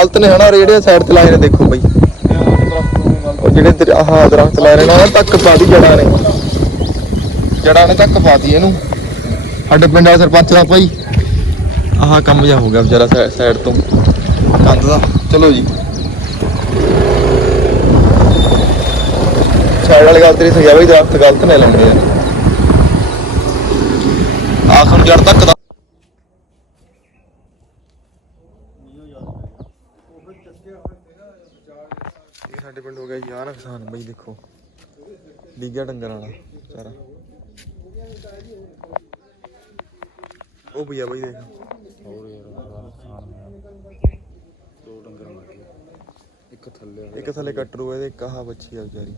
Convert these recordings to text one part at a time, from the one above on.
ਗਲਤ ਨੇ ਹਨਾ ਜਿਹੜੇ ਸਾਈਡ ਤੇ ਲਾਏ ਨੇ, ਦੇਖੋ ਬਈ। ਉਹ ਜਿਹੜੇ ਤੇਰੇ ਆਹ ਦਰਖਤ ਲਾਏ ਨੇ ਨਾ ਤੱਕ ਪਾ ਦੀ ਜੜਾਂ ਨੇ। ਜੜਾਂ ਨੇ ਤੱਕ ਪਾਤੀ ਇਹਨੂੰ। ਸਾਡੇ ਪਿੰਡ ਦਾ ਸਰਪੰਚ ਦਾ ਭਾਈ। ਆਹ ਕੰਮ ਜਾ ਹੋ ਗਿਆ ਵਿਚਾਰਾ ਸਾਈਡ ਤੋਂ। ਕੰਧ ਦਾ। ਚਲੋ ਜੀ। ਸਾਈਡ ਵਾਲੀ ਗੱਲ ਤੇਰੀ ਸਹੀ ਆ ਬਈ, ਦਰਖਤ ਗਲਤ ਨੇ ਲੈਂਦੇ ਆ। ਆਖਰ ਜੜ ਤੱਕ ਦਾ ਇਹ ਸਾਡੇ ਪਿੰਡ ਹੋ ਗਿਆ ਯਾਰ ਨੁਕਸਾਨ ਬਈ ਦੇਖੋ। ਡਿੱਗਿਆ ਡੰਗਰ ਵਾਲਾ ਸਾਰਾ ਉਹ ਭਈਆ ਬਈ ਦੇਖ। ਹੋਰ ਯਾਰ ਹੋਇਆ ਦੋ ਡੰਗਰ ਮਰ ਗਏ। ਇੱਕ ਥੱਲੇ ਇੱਕ ਥੱਲੇ ਕੱਟਰੂ ਇਹਦੇ ਇੱਕ ਆਹ ਬੱਚੀ ਆ ਵਿਚਾਰੀ।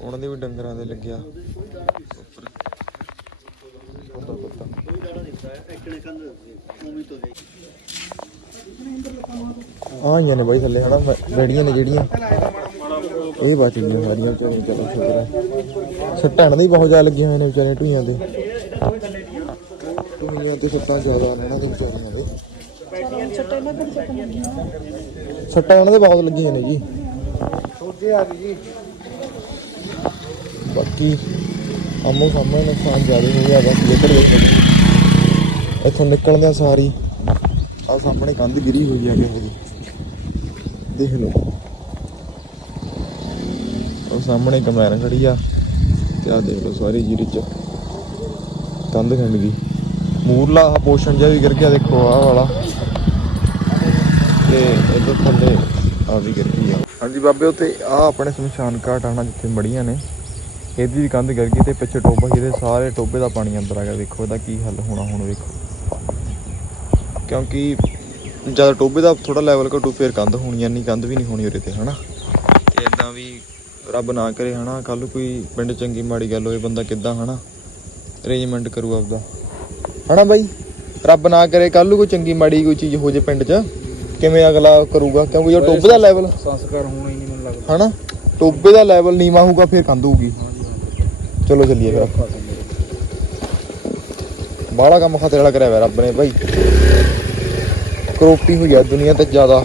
ਉਹਨਾਂ ਦੇ ਵੀ ਡੰਗਰਾਂ ਦੇ ਲੱਗਿਆ। ਉੱਪਰ ਕੁੱਤਾ ਕੁੱਤਾ ਆ ਨੇ ਬਾਈ ਥੱਲੇ, ਹਨਾ ਰੇੜੀਆਂ ਨੇ ਜਿਹੜੀਆਂ। ਇਹ ਬਚ ਗਈਆਂ ਸਾਰੀਆਂ ਚੋਂ ਚਲੋ, ਸ਼ੁਕਰ ਹੈ। ਸੱਟਾਂ ਦੀ ਬਹੁਤ ਜ਼ਿਆਦਾ ਲੱਗੀਆਂ ਹੋਈਆਂ ਨੇ ਵਿਚਾਰੇ ਢੂਈਆਂ ਦੇ ਢੂਈਆਂ ਤੇ ਸੱਟਾਂ ਜ਼ਿਆਦਾ ਨੇ ਇਹਨਾਂ ਵਿਚਾਰੀਆਂ ਦੇ। ਸੱਟਾਂ ਇਹਨਾਂ ਦੇ ਬਹੁਤ ਲੱਗੀਆਂ ਨੇ ਜੀ। ਬਾਕੀ ਆਮੋ ਸਾਹਮਣੇ ਨੁਕਸਾਨ ਜ਼ਿਆਦਾ ਹੋ ਗਿਆ, ਬਸ ਇੱਧਰ ਇੱਥੋਂ ਨਿਕਲਦਿਆਂ ਸਾਰੀ। ਆ ਸਾਹਮਣੇ ਕੰਧ ਗਿਰੀ ਹੋਈ ਆ ਕਿਸੇ ਦੀ। ਦੇਖ ਲਓ। ਉਹ ਸਾਹਮਣੇ ਕਮੈਨ ਖੜੀ ਆ ਤੇ ਆ ਦੇਖ ਲਓ ਸਾਰੀ ਜੀਰੀ ਚ ਕੰਧ ਖੰਡ ਗਈ। ਮੂਰਲਾ ਆਹ ਪੋਸ਼ਨ ਜਿਹਾ ਵੀ ਗਿਰ ਗਿਆ, ਦੇਖੋ ਆਹ ਵਾਲਾ। ਤੇ ਇਧਰ ਥੱਲੇ ਆ ਵੀ ਗਿਰ ਆ। ਹਾਂਜੀ ਬਾਬੇ ਉੱਤੇ ਆ ਆਪਣੇ ਸ਼ਮਸ਼ਾਨ ਘਾਟ ਆਣਾ ਜਿੱਥੇ ਮੜੀਆਂ ਨੇ। ਇਹਦੀ ਵੀ ਕੰਧ ਗਿਰ ਗਈ ਤੇ ਪਿੱਛੇ ਟੋਬਾ ਜਿਹਦੇ ਸਾਰੇ ਟੋਬੇ ਦਾ ਪਾਣੀ ਅੰਦਰ ਆ ਗਿਆ। ਵੇਖੋ ਇਹਦਾ ਕੀ ਹੱਲ ਹੋਣਾ ਹੁਣ, ਵੇਖੋ। ਕਿਉਂਕਿ ਜਦ ਟੋਬੇ ਦਾ ਥੋੜਾ ਲੈਵਲ ਘਟੂ ਫੇਰ ਕੰਧ ਹੋਣੀ ਐ ਨਹੀਂ ਕੰਧ ਵੀ ਨਹੀਂ ਹੋਣੀ ਉਰੇ ਤੇ ਹਨਾ? ਤੇ ਇਦਾਂ ਵੀ ਰੱਬ ਨਾ ਕਰੇ ਹਨਾ? ਕੱਲ ਕੋਈ ਪਿੰਡ ਚੰਗੀ ਮਾੜੀ ਗੱਲ ਹੋਏ ਬੰਦਾ ਕਿੱਦਾਂ ਹਨਾ? ਅਰੇਂਜਮੈਂਟ ਕਰੂ ਆਪਦਾ। ਹਨਾ ਬਾਈ? ਰੱਬ ਨਾ ਕਰੇ ਕੱਲ ਨੂੰ ਕੋਈ ਚੰਗੀ ਮਾੜੀ ਕੋਈ ਚੀਜ਼ ਹੋ ਜੇ ਪਿੰਡ 'ਚ ਕਿਵੇਂ ਅਗਲਾ ਕਰੂਗਾ? ਕਿਉਂਕਿ ਜੋ ਟੋਬੇ ਦਾ ਲੈਵਲ ਸੰਸਕਾਰ ਹੋਣਾ ਹੀ ਨਹੀਂ ਮੈਨੂੰ ਲੱਗਦਾ। ਹਨਾ? ਟੋਬੇ ਦਾ ਲੈਵਲ ਨੀਵਾ ਹੋਊਗਾ ਫਿਰ ਕੰਧ ਹੋਊਗੀ। ਚਲੋ ਚੱਲੀਏ ਫਿਰ। ਬਾਹਲਾ ਕੰਮ ਖਤਰੇ ਵਾਲਾ ਕਰਿਆ ਹੋਇਆ ਰੱਬ ਨੇ ਭਾਈ ਕਰੋਪੀ ਹੋਈ ਆ ਦੁਨੀਆ ਤੇ ਜ਼ਿਆਦਾ।